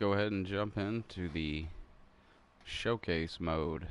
go ahead and jump into the showcase mode.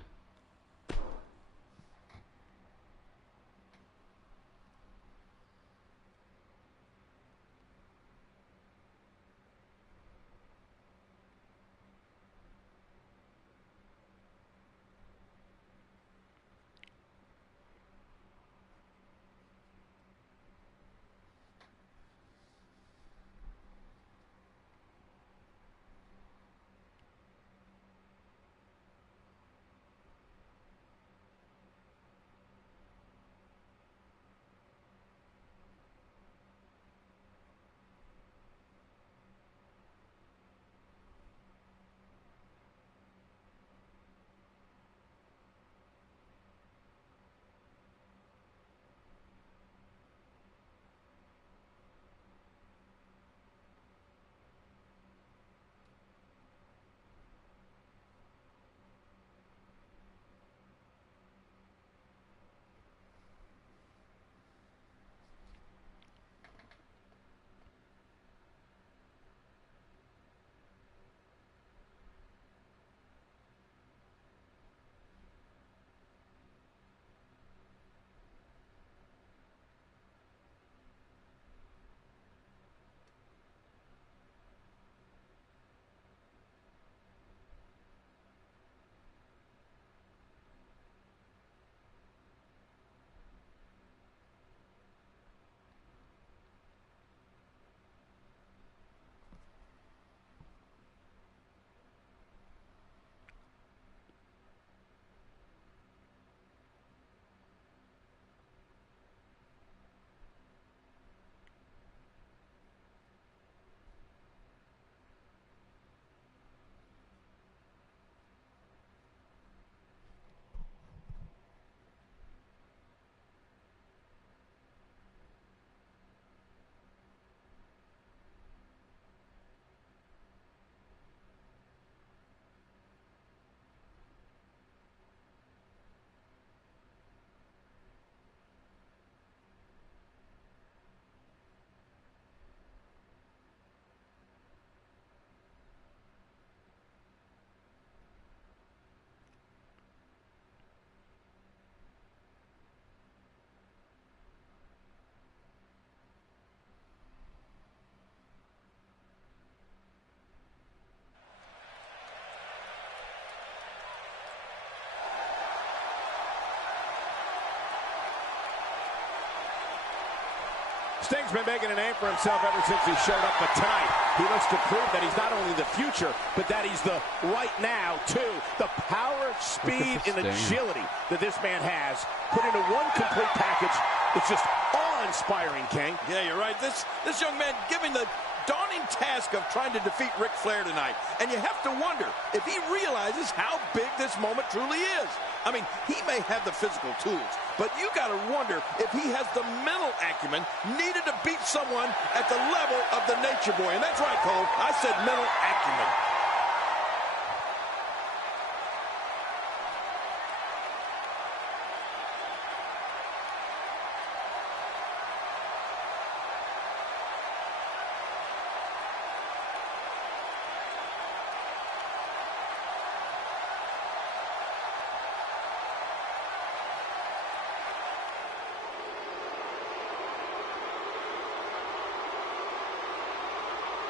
Sting's been making a name for himself ever since he showed up, but tonight he looks to prove that he's not only the future, but that he's the right now, too. The power, speed, and agility that this man has put into one complete package. It's just awe-inspiring, King. Yeah, you're right. This young man giving the daunting task of trying to defeat Ric Flair tonight. And you have to wonder if he realizes how big this moment truly is. I mean, he may have the physical tools, but you got to wonder if he has the mental acumen needed to beat someone at the level of the Nature Boy. And that's right, Cole. I said mental acumen.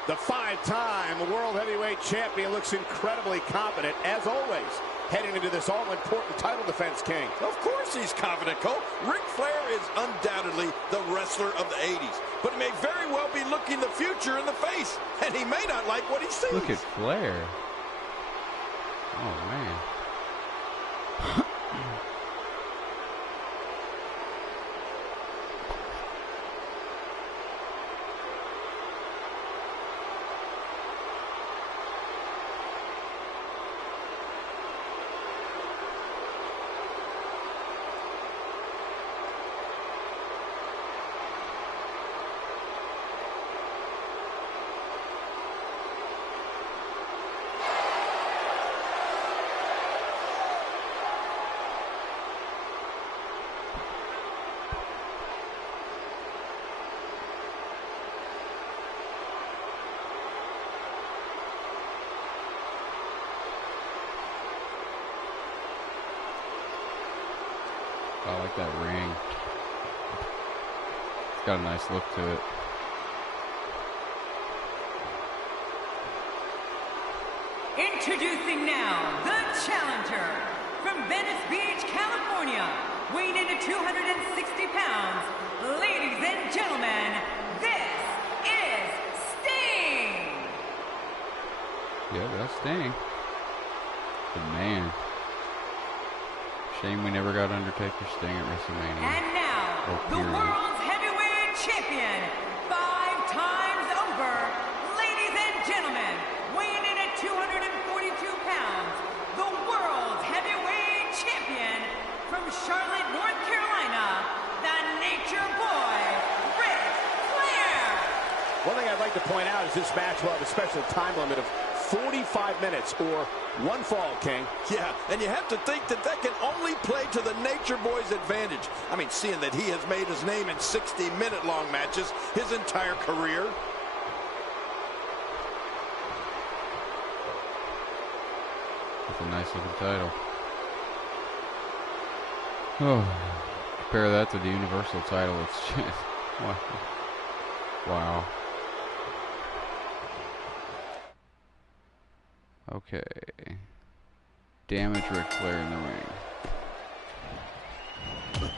The five-time World Heavyweight Champion looks incredibly confident, as always, heading into this all-important title defense, King. Of course he's confident, Cole. Ric Flair is undoubtedly the wrestler of the 80s, but he may very well be looking the future in the face, and he may not like what he sees. Look at Flair. Oh, man. I like that ring. It's got a nice look to it. Introducing now the challenger from Venice Beach, California, weighing in at 260 pounds. Ladies and gentlemen, this is Sting! Yeah, that's Sting. The man. Shame we never got Undertaker Sting at WrestleMania. And now, the world's heavyweight champion, 5 times over. Ladies and gentlemen, weighing in at 242 pounds, the world's heavyweight champion from Charlotte, North Carolina, the Nature Boy, Ric Flair. One thing I'd like to point out is this match will have a special time limit of 45 minutes or one fall, King. Yeah, and you have to think that that can only play to the Nature Boy's advantage. I mean, seeing that he has made his name in 60-minute long matches his entire career. That's a nice looking title. Oh, compare that to the Universal title. It's just wow. Okay. Damage Ric Flair in the ring.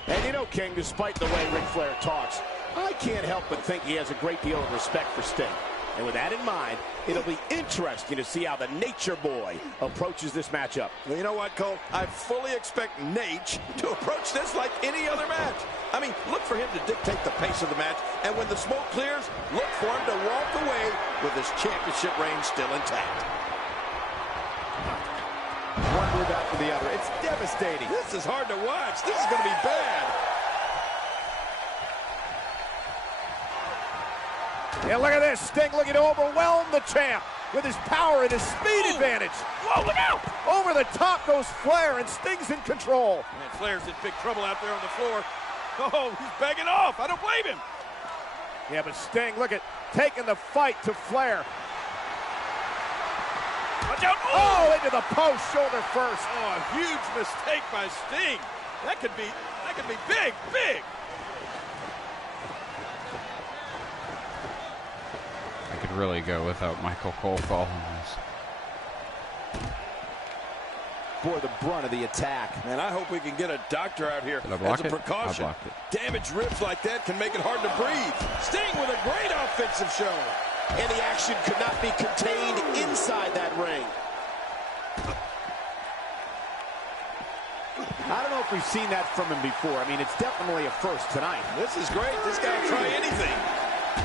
And you know, King, despite the way Ric Flair talks, I can't help but think he has a great deal of respect for Sting. And with that in mind, it'll be interesting to see how the Nature Boy approaches this matchup. Well, you know what, Cole? I fully expect Nate to approach this like any other match. I mean, look for him to dictate the pace of the match, and when the smoke clears, look for him to walk away with his championship reign still intact. One move after the other. It's devastating. This is hard to watch. This is going to be bad. And look at this. Sting looking to overwhelm the champ with his power and his speed advantage. Whoa, look out! Over the top goes Flair, and Sting's in control. Man, Flair's in big trouble out there on the floor. Oh, he's begging off. I don't blame him. Yeah, but Sting, look at, taking the fight to Flair. Watch out! Oh, into the post, shoulder first. Oh, a huge mistake by Sting. That could be big, big. I could really go without Michael Cole calling this. Bore the brunt of the attack. Man, I hope we can get a doctor out here Did I block as a it? precaution. I blocked it. Damaged ribs like that can make it hard to breathe. Sting with a great offensive show. And the action could not be contained inside that ring. I don't know if we've seen that from him before. I mean, it's definitely a first tonight. This is great. This guy will try anything.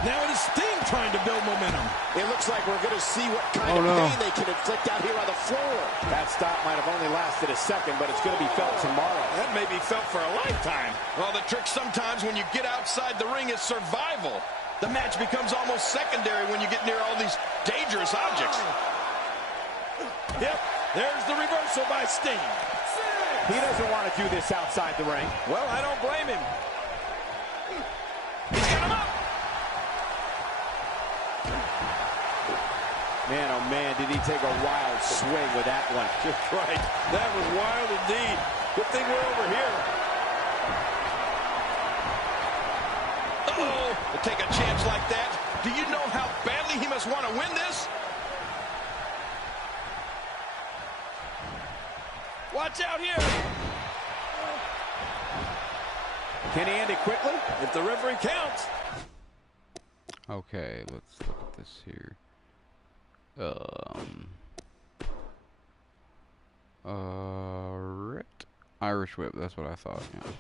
Now it is Sting trying to build momentum. It looks like we're going to see what kind of pain they can inflict out here on the floor. That stop might have only lasted a second, but it's going to be felt tomorrow. That may be felt for a lifetime. Well, the trick sometimes when you get outside the ring is survival. The match becomes almost secondary when you get near all these dangerous objects. Yep, there's the reversal by Sting. He doesn't want to do this outside the ring. Well, I don't blame him. He's got him up. Man, oh man, did he take a wild swing with that one. Just right. That was wild indeed. Good thing we're over here. Uh-oh. To take a chance like that, do you know how badly he must want to win this? Watch out here. Can he end it quickly? If the referee counts. Okay, let's look at this here. Irish whip, that's what I thought. Yeah.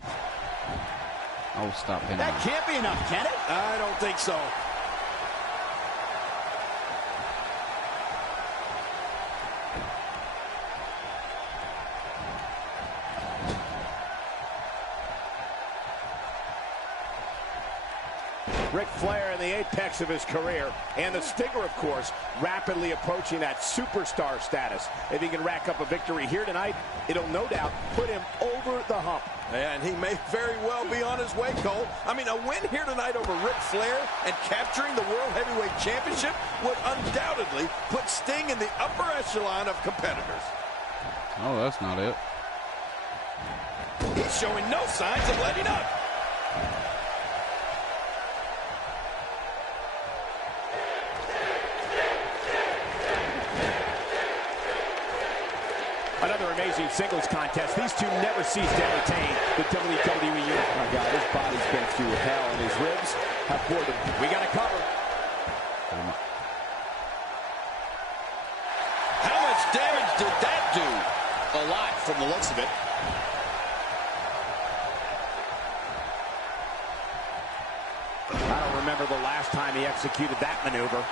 Oh, stop hitting That me. can't be enough, can it? I don't think so. Ric Flair in the apex of his career, and the Stinger, of course, rapidly approaching that superstar status. If he can rack up a victory here tonight, it'll no doubt put him over the hump. And he may very well be on his way, Cole. I mean, a win here tonight over Ric Flair and capturing the World Heavyweight Championship would undoubtedly put Sting in the upper echelon of competitors. Oh, that's not it. He's showing no signs of letting up. Another amazing singles contest. These two never cease to entertain the WWE unit. Oh, my God, his body's been through hell, and his ribs have poured him. We got to cover. How much damage did that do? A lot from the looks of it. I don't remember the last time he executed that maneuver.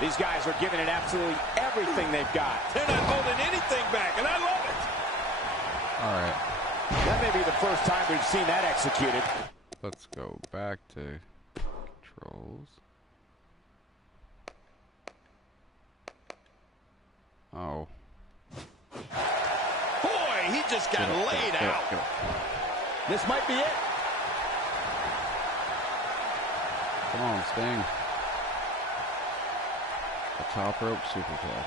These guys are giving it absolutely everything they've got. They're not holding anything back, and I love it. All right. That may be the first time we've seen that executed. Let's go back to controls. Oh. Boy, he just got laid out. This might be it. Come on, Sting. A top rope superplex.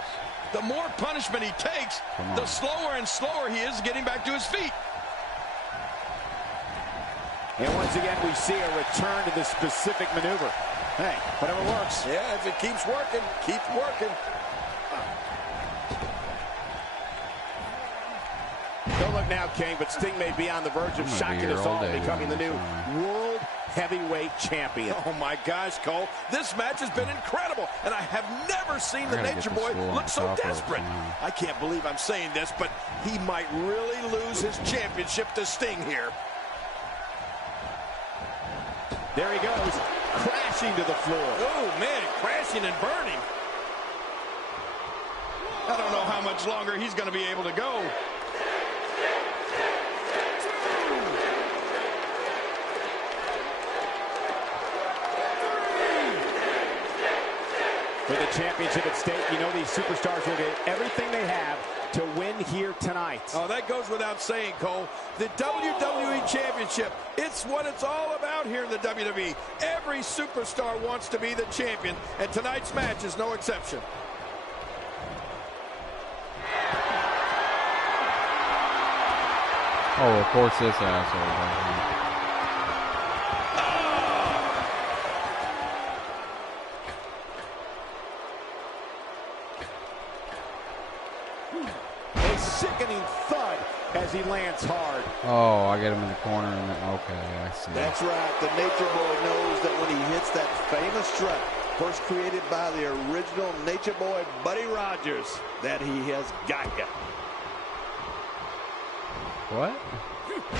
The more punishment he takes, the slower and slower he is getting back to his feet. And once again, we see a return to this specific maneuver. Hey, whatever works. Yeah, if it keeps working, keep working. Don't look now, King, but Sting may be on the verge of shocking us all, becoming the new World Heavyweight Champion. Oh, my gosh, Cole. This match has been incredible, and I have never seen the Nature Boy look so desperate. I can't believe I'm saying this, but he might really lose his championship to Sting here. There he goes, crashing to the floor. Oh, man, crashing and burning. I don't know how much longer he's going to be able to go. With the championship at stake, you know these superstars will get everything they have to win here tonight. Oh, that goes without saying, Cole. The WWE Championship, it's what it's all about here in the WWE. Every superstar wants to be the champion, and tonight's match is no exception. Oh, of course this asshole. A sickening thud as he lands hard. Oh, I get him in the corner. And okay, I see. That's right. The Nature Boy knows that when he hits that famous strut, first created by the original Nature Boy, Buddy Rogers, that he has got you. What?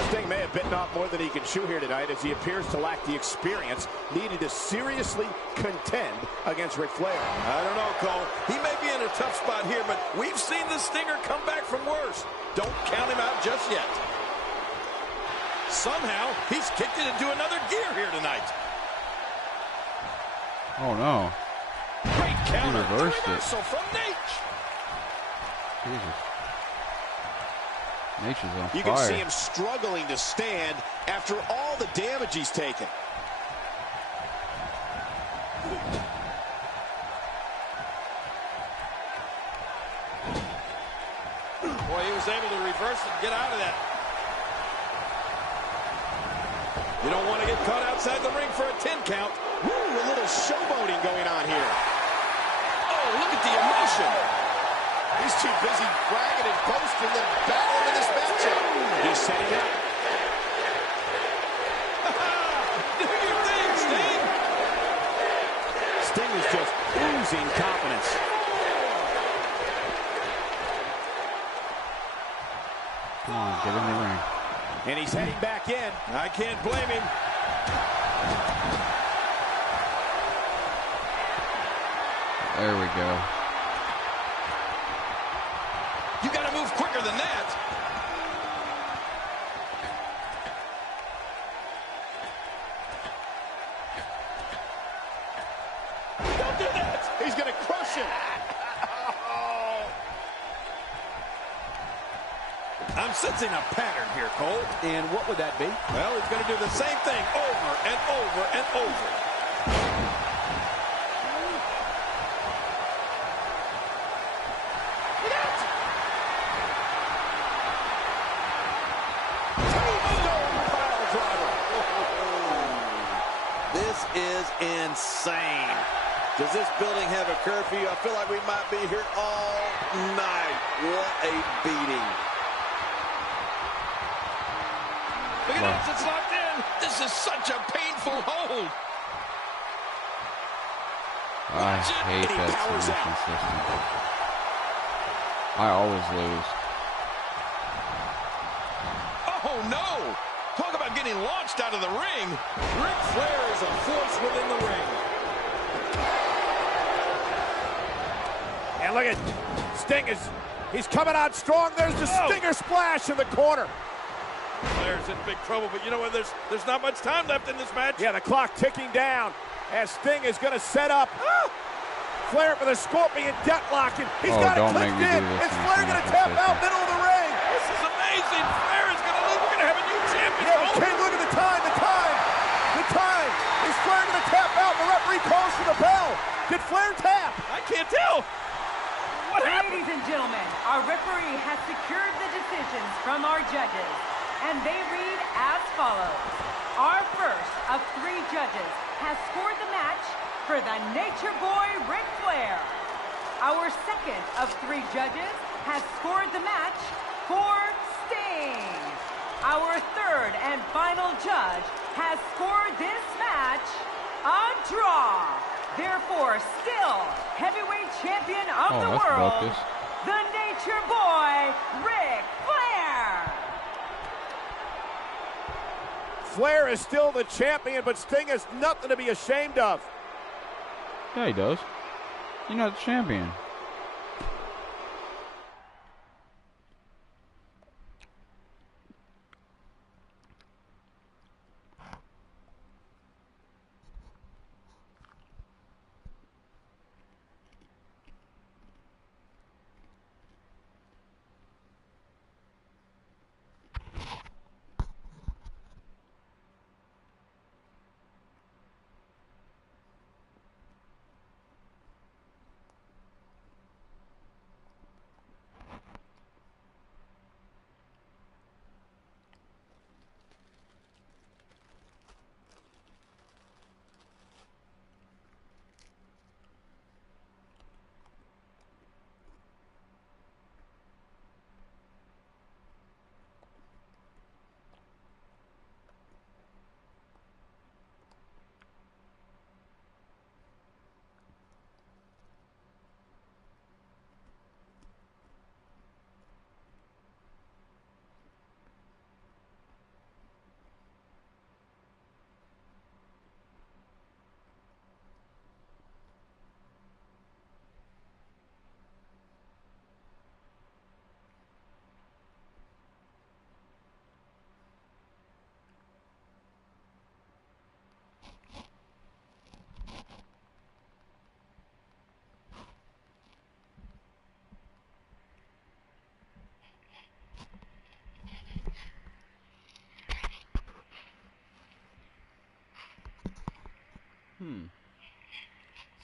Sting may have bitten off more than he can chew here tonight, as he appears to lack the experience needed to seriously contend against Ric Flair. I don't know, Cole. He may be in a tough spot here, but we've seen the Stinger come back from worse. Don't count him out just yet. Somehow, he's kicked it into another gear here tonight. Oh, no. Great counter. He reversed it. Reversal from Nate. Jesus. Nature's on You fire. can see him struggling to stand after all the damage he's taken. Boy, he was able to reverse it and get out of that. You don't want to get caught outside the ring for a 10 count. Woo, a little showboating going on here. Oh, look at the emotion. He's too busy bragging and boasting than battling in this matchup. He's setting up. Do your thing, Sting. Sting is just oozing confidence. Come on, get in the ring. And he's heading back in. I can't blame him. There we go. You got to move quicker than that. Don't do that. He's going to crush him. I'm sensing a pattern here, Cole. And what would that be? Well, he's going to do the same thing over and over and over. is insane. Does this building have a curfew? I feel like we might be here all night. What a beating. Look at this, it's locked in. This is such a painful hold. I hate that submission system. I always lose. Oh, no. Talk about getting launched out of the ring. Ric Flair is a force within the ring. And look at Sting he's coming out strong. There's the Stinger splash in the corner. Flair's in big trouble, but you know what? There's not much time left in this match. Yeah, the clock ticking down as Sting is going to set up Flair for the Scorpion deathlock. And he's got it clipped in. Is Flair going to tap out middle of the ring? This is amazing. Flair is going to lose. We're going to have a new champion. Yeah, but King, look at the time. Is Flair going to tap out? The referee calls for the bell. Did Flair tap? I can't tell. What happened? Ladies and gentlemen, our referee has secured the decisions from our judges, and they read as follows. Our first of 3 judges has scored the match for the Nature Boy Ric Flair. Our second of 3 judges has scored the match for Sting. Our third and final judge has scored this match a draw. Therefore, still heavyweight champion of the world, the Nature Boy, Ric Flair. Flair is still the champion, but Sting has nothing to be ashamed of. Yeah, he does. You're not the champion.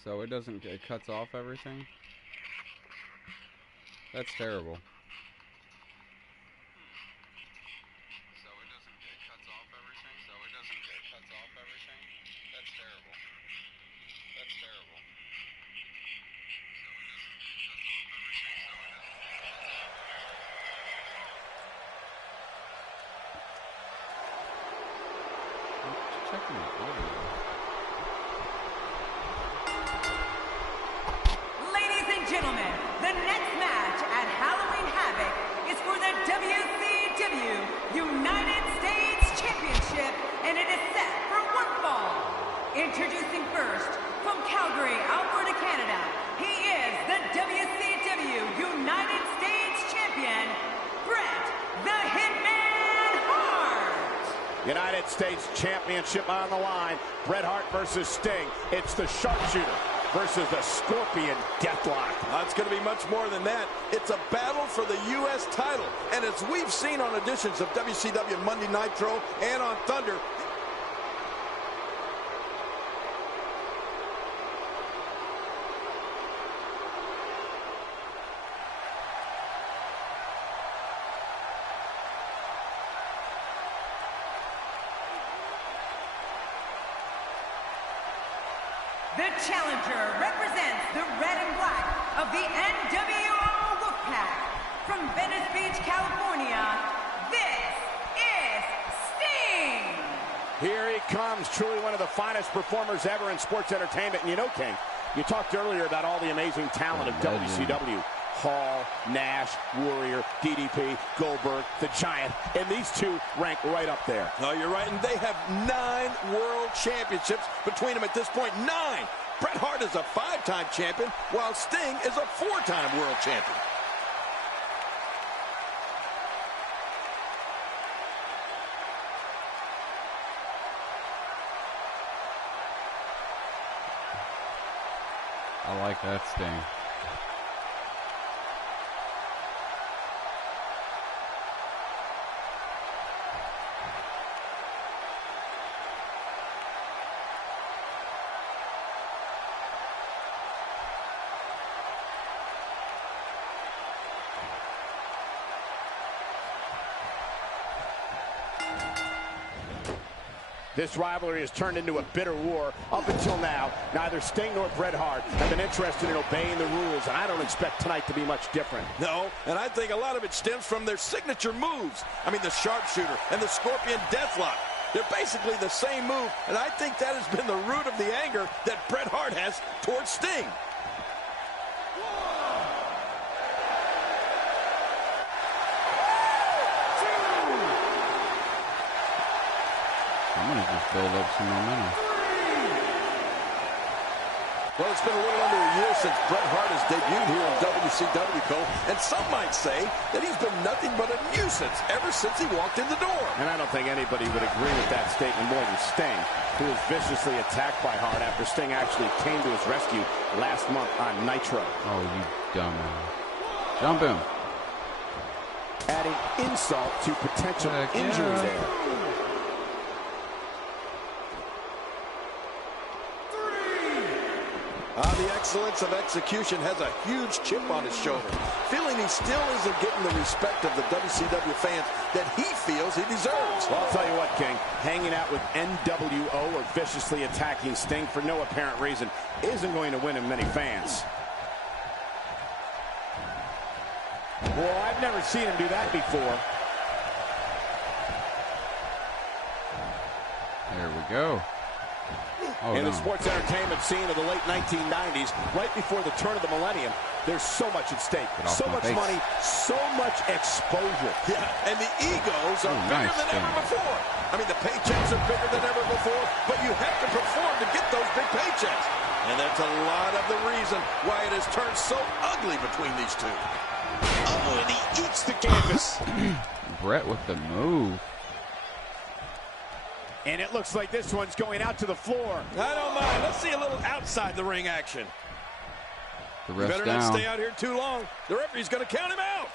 So it cuts off everything? That's terrible. Checking the audio. Gentlemen, the next match at Halloween Havoc is for the WCW United States Championship, and it is set for one fall. Introducing first, from Calgary, Alberta, Canada, he is the WCW United States Champion, Bret the Hitman Hart. United States Championship on the line. Bret Hart versus Sting. It's the sharpshooter versus the Scorpion Deathlock. It's going to be much more than that. It's a battle for the U.S. title. And as we've seen on editions of WCW Monday Nitro and on Thunder, The challenger represents the red and black of the NWO Wolfpack. From Venice Beach, California, this is Sting! Here he comes, truly one of the finest performers ever in sports entertainment. And you know, King, you talked earlier about all the amazing talent of WCW. Hall, Nash, Warrior, DDP, Goldberg, the Giant, and these two rank right up there. No, you're right, and they have 9 world championships between them at this point. 9! Bret Hart is a 5-time champion, while Sting is a 4-time world champion. I like that Sting. This rivalry has turned into a bitter war. Up until now, neither Sting nor Bret Hart have been interested in obeying the rules, and I don't expect tonight to be much different. No, and I think a lot of it stems from their signature moves. I mean, the sharpshooter and the scorpion deathlock. They're basically the same move, and I think that has been the root of the anger that Bret Hart has towards Sting. I'm gonna just build up some momentum. Well, it's been a little under a year since Bret Hart has debuted here in WCW, Cole, and some might say that he's been nothing but a nuisance ever since he walked in the door. And I don't think anybody would agree with that statement more than Sting, who was viciously attacked by Hart after Sting actually came to his rescue last month on Nitro. Oh, you dumbass. Jump him. Adding insult to potential injury there. The excellence of execution has a huge chip on his shoulder, feeling he still isn't getting the respect of the WCW fans that he feels he deserves. Well, I'll tell you what, King, hanging out with NWO or viciously attacking Sting for no apparent reason isn't going to win him many fans. Well, I've never seen him do that before. There we go. Oh, in no. the sports entertainment scene of the late 1990s, right before the turn of the millennium, there's so much at stake. So much money, so much exposure. Yeah, and the egos are bigger than ever before. I mean, the paychecks are bigger than ever before, but you have to perform to get those big paychecks. And that's a lot of the reason why it has turned so ugly between these two. Oh, and he eats the canvas. Bret with the move. And it looks like this one's going out to the floor. I don't mind. Let's see a little outside the ring action. The You rest better down. not stay out here too long. The referee's going to count him out.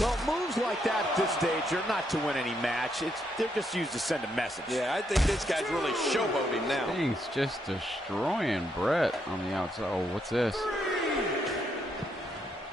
Well, moves like that at this stage are not to win any match. They're just used to send a message. Yeah, I think this guy's really showboating now. Sting's just destroying Bret on the outside. Oh, what's this?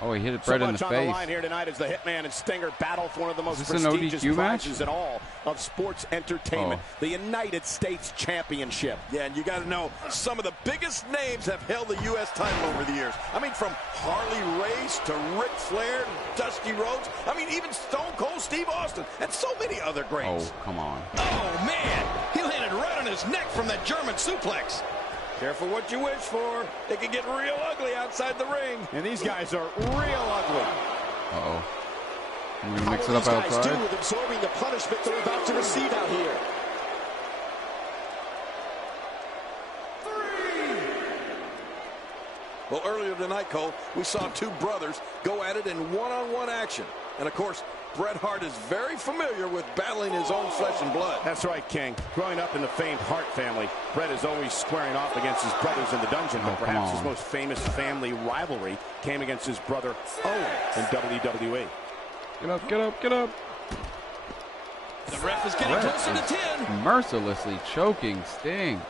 Oh, he hit Bret in the So much on face. the line here tonight as the Hitman and Stinger battle for one of the most Is this an prestigious ODQ match? prizes in all of sports entertainment, the United States Championship. Yeah, and you got to know, some of the biggest names have held the U.S. title over the years. I mean, from Harley Race to Ric Flair to Dusty Rhodes. I mean, even Stone Cold Steve Austin and so many other greats. Oh, come on. Oh, man. He landed right on his neck from that German suplex. Careful what you wish for. It can get real ugly outside the ring. And these guys are real ugly. Uh-oh. I'm going to mix it How up will these guys outside. do with absorbing the punishment they're about to receive out here? Well, earlier tonight, Cole, we saw two brothers go at it in one-on-one action. And, of course, Bret Hart is very familiar with battling his own flesh and blood. That's right, King. Growing up in the famed Hart family, Bret is always squaring off against his brothers in the dungeon, but perhaps his most famous family rivalry came against his brother Owen in WWE. Get up, get up, get up. The ref is getting Bret closer to 10. Mercilessly choking Sting.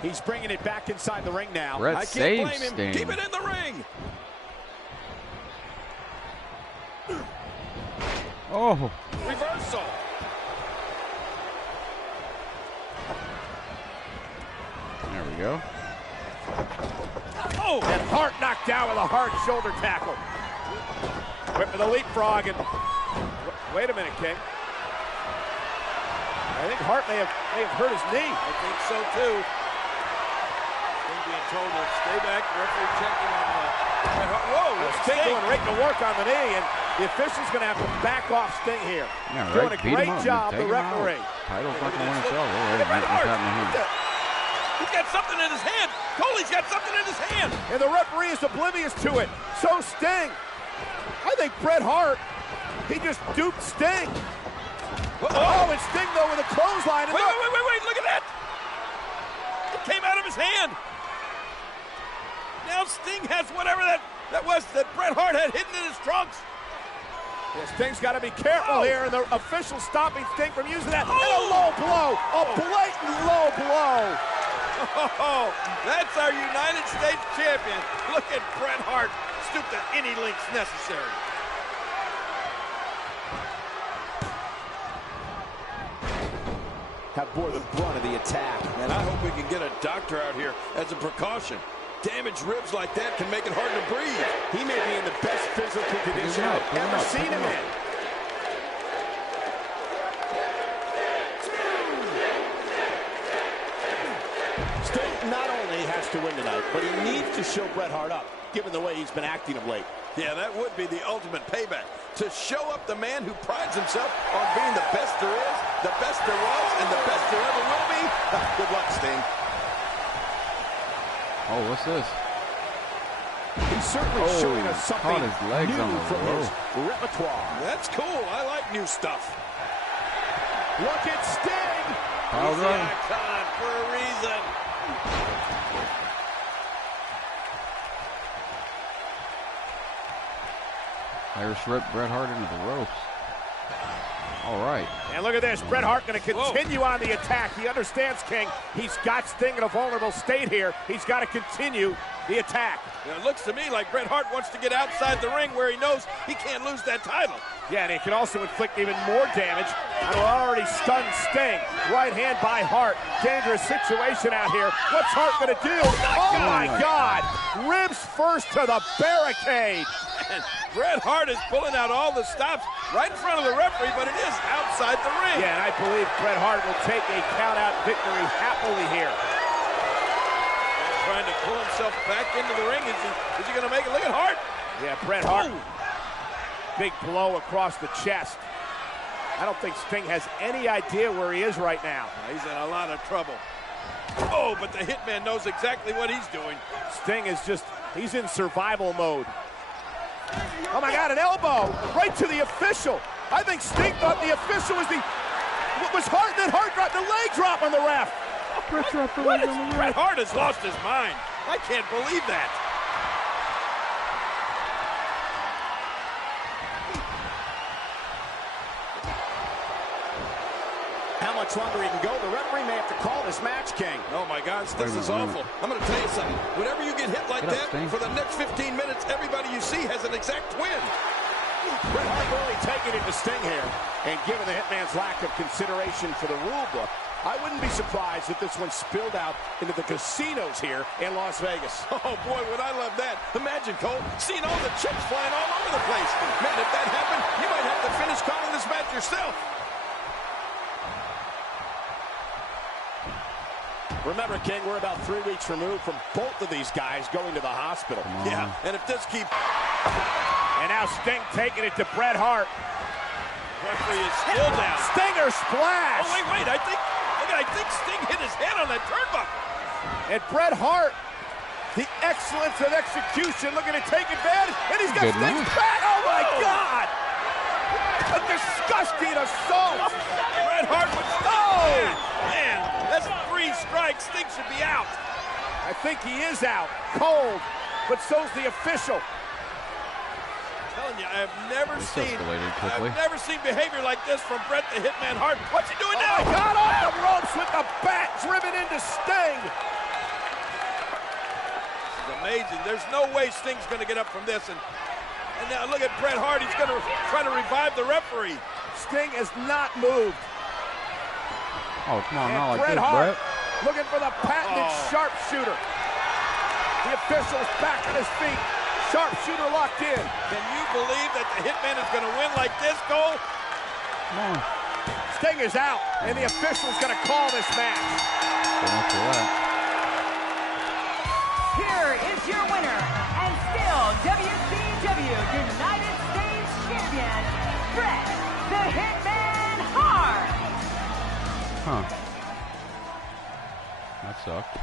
He's bringing it back inside the ring now. Bret I can't saves blame him. Sting. Keep it in the ring. Oh, Reversal. go. Oh! And Hart knocked down with a hard shoulder tackle. Whip with a leapfrog, and wait a minute, King. I think Hart may have hurt his knee. I think so too. Sting being told to stay back. Referee checking on Bret Hart. Whoa! Sting going right to work on the knee, and the official's going to have to back off Sting here. Yeah, right. Doing a Beat him great up. job, Take the him referee. out. Title's not going to win itself. Bret Hart. Here? He's got something in his hand. Cole's got something in his hand. And the referee is oblivious to it. So Sting. I think Bret Hart, he just duped Sting. Oh, and Sting, though, with a clothesline. And Wait, look at that. It came out of his hand. Now Sting has whatever that was that Bret Hart had hidden in his trunks. Yeah, Sting's got to be careful here, and the official stopping Sting from using that. Oh. And a low blow, a blatant low blow. Oh, that's our United States champion. Look at Bret Hart stoop to any lengths necessary. Have bore the brunt of the attack. And I hope we can get a doctor out here as a precaution. Damaged ribs like that can make it hard to breathe. He may be in the best physical condition I've ever seen him in. Sting not only has to win tonight, but he needs to show Bret Hart up, given the way he's been acting of late. Yeah, that would be the ultimate payback. To show up the man who prides himself on being the best there is, the best there was, and the best there ever will be. Good luck, Sting. Oh, what's this? He's certainly showing us something his legs new on the from his rope. repertoire. That's cool. I like new stuff. Look at Sting. He's the icon for a reason. Irish whip Bret Hart into the ropes. All right. And look at this. Bret Hart going to continue on the attack. He understands, King. He's got Sting in a vulnerable state here. He's got to continue the attack. Now, it looks to me like Bret Hart wants to get outside the ring where he knows he can't lose that title. Yeah, and he can also inflict even more damage on an already stunned Sting. Right hand by Hart. Dangerous situation out here. What's Hart going to do? Oh, my God. Ribs first to the barricade. And Bret Hart is pulling out all the stops right in front of the referee, but it is outside the ring. Yeah, and I believe Bret Hart will take a count-out victory happily here. Trying to pull himself back into the ring. Is he going to make it? Look at Hart. Yeah, Bret Hart. Big blow across the chest. I don't think Sting has any idea where he is right now. He's in a lot of trouble. Oh, but the Hitman knows exactly what he's doing. Sting is he's in survival mode. Oh my God, an elbow right to the official. I think Sting thought the official was Hart, then Hart dropped the leg drop on the ref. Bret Hart has lost his mind. I can't believe that. How much longer he can go? The referee may have to call this match, King. Oh my gosh, this is awful. I'm going to tell you something. Whenever you get hit like that, for the next 15 minutes, everybody you see has an exact twin. Bret Hart really taking it to Sting here. And given the Hitman's lack of consideration for the rule book, I wouldn't be surprised if this one spilled out into the casinos here in Las Vegas. Oh boy, would I love that. Imagine, Cole, seeing all the chips flying all over the place. Man, if that happened, you might have to finish calling this match yourself. Remember, King, we're about 3 weeks removed from both of these guys going to the hospital. Yeah, and if this keeps... And now Sting taking it to Bret Hart. Referee is still down. Stinger splash. Oh, wait, I think Sting hit his head on that turnbuckle. And Bret Hart, the excellence of execution, looking to take advantage. And he's got Sting's back. Oh, my God. A disgusting assault. Bret Hart was... Oh, man, that's 3 strikes. Sting should be out. I think he is out. Cold, but so's the official. I'm telling you, I've never seen behavior like this from Bret the Hitman Hart. What's he doing now? Oh, got off the ropes with the bat driven into Sting. This is amazing. There's no way Sting's going to get up from this. And now look at Bret Hart. He's going to try to revive the referee. Sting has not moved. Oh, come on, not like Bret this, Hart, Bret. looking for the patented sharpshooter. The official's back on his feet. Sharpshooter locked in. Can you believe that the Hitman is going to win like this, Cole? Come on. Sting is out, and the official's going to call this match. Here is your winner, and still WCW United States Champion, Bret the Hitman Hart. Huh. That sucked.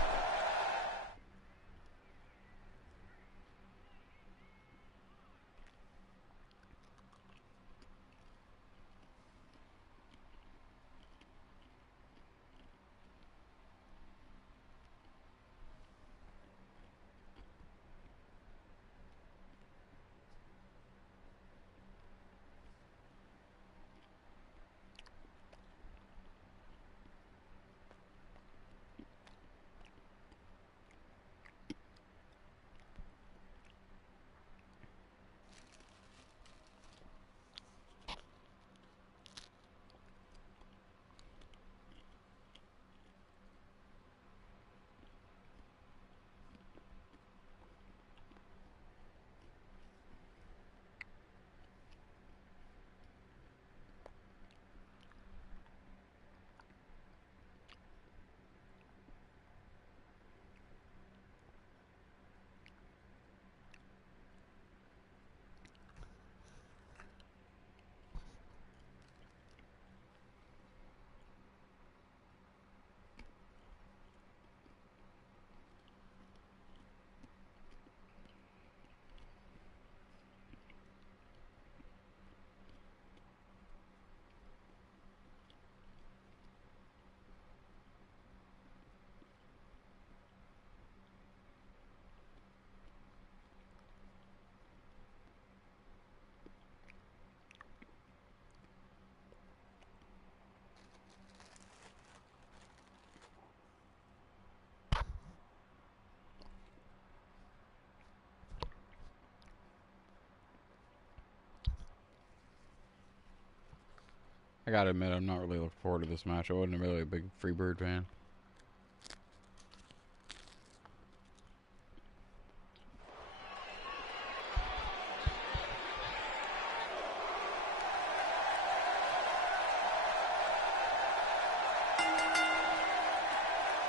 I gotta admit, I'm not really looking forward to this match. I wasn't really a big Freebird fan.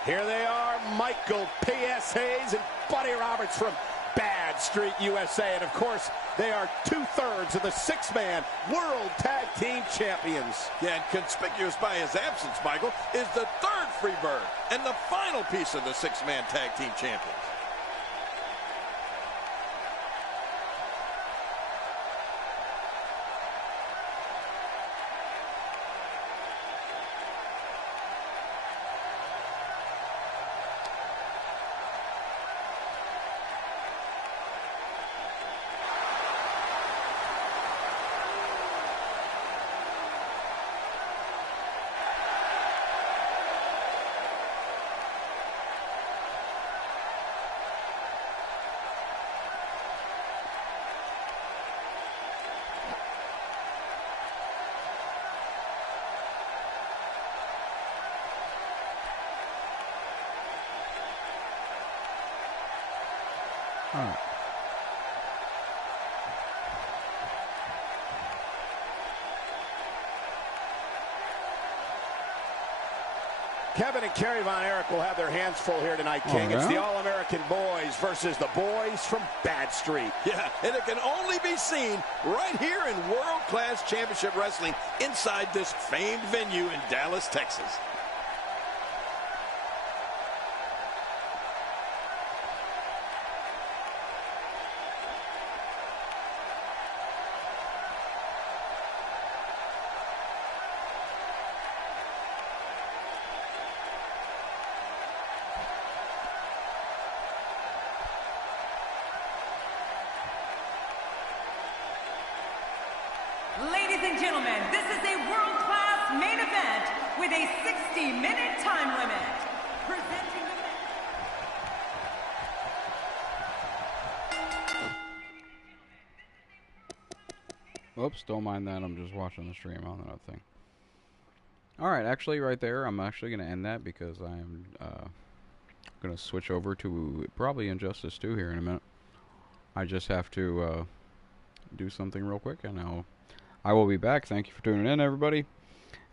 Here they are, Michael P.S. Hayes and Buddy Roberts from Bad Street, USA. And, of course, they are 2/3 of the six-man World Tag Team Champions. Yeah, and conspicuous by his absence, Michael, is the third Freebird and the final piece of the six-man Tag Team Champions. All right. Kevin and Kerry Von Erich will have their hands full here tonight, King. It's the All-American Boys versus the boys from Bad Street. Yeah, and it can only be seen right here in World-Class Championship Wrestling inside this famed venue in Dallas, Texas. Ladies and gentlemen, this is a world-class main event with a 60-minute time limit. Presenting the Whoops, don't mind that. I'm just watching the stream on that thing. Alright, actually right there, I'm actually going to end that because I'm going to switch over to probably Injustice 2 here in a minute. I just have to do something real quick, and I will be back. Thank you for tuning in, everybody.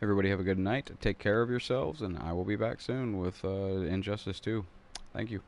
Everybody have a good night. Take care of yourselves, and I will be back soon with Injustice 2. Thank you.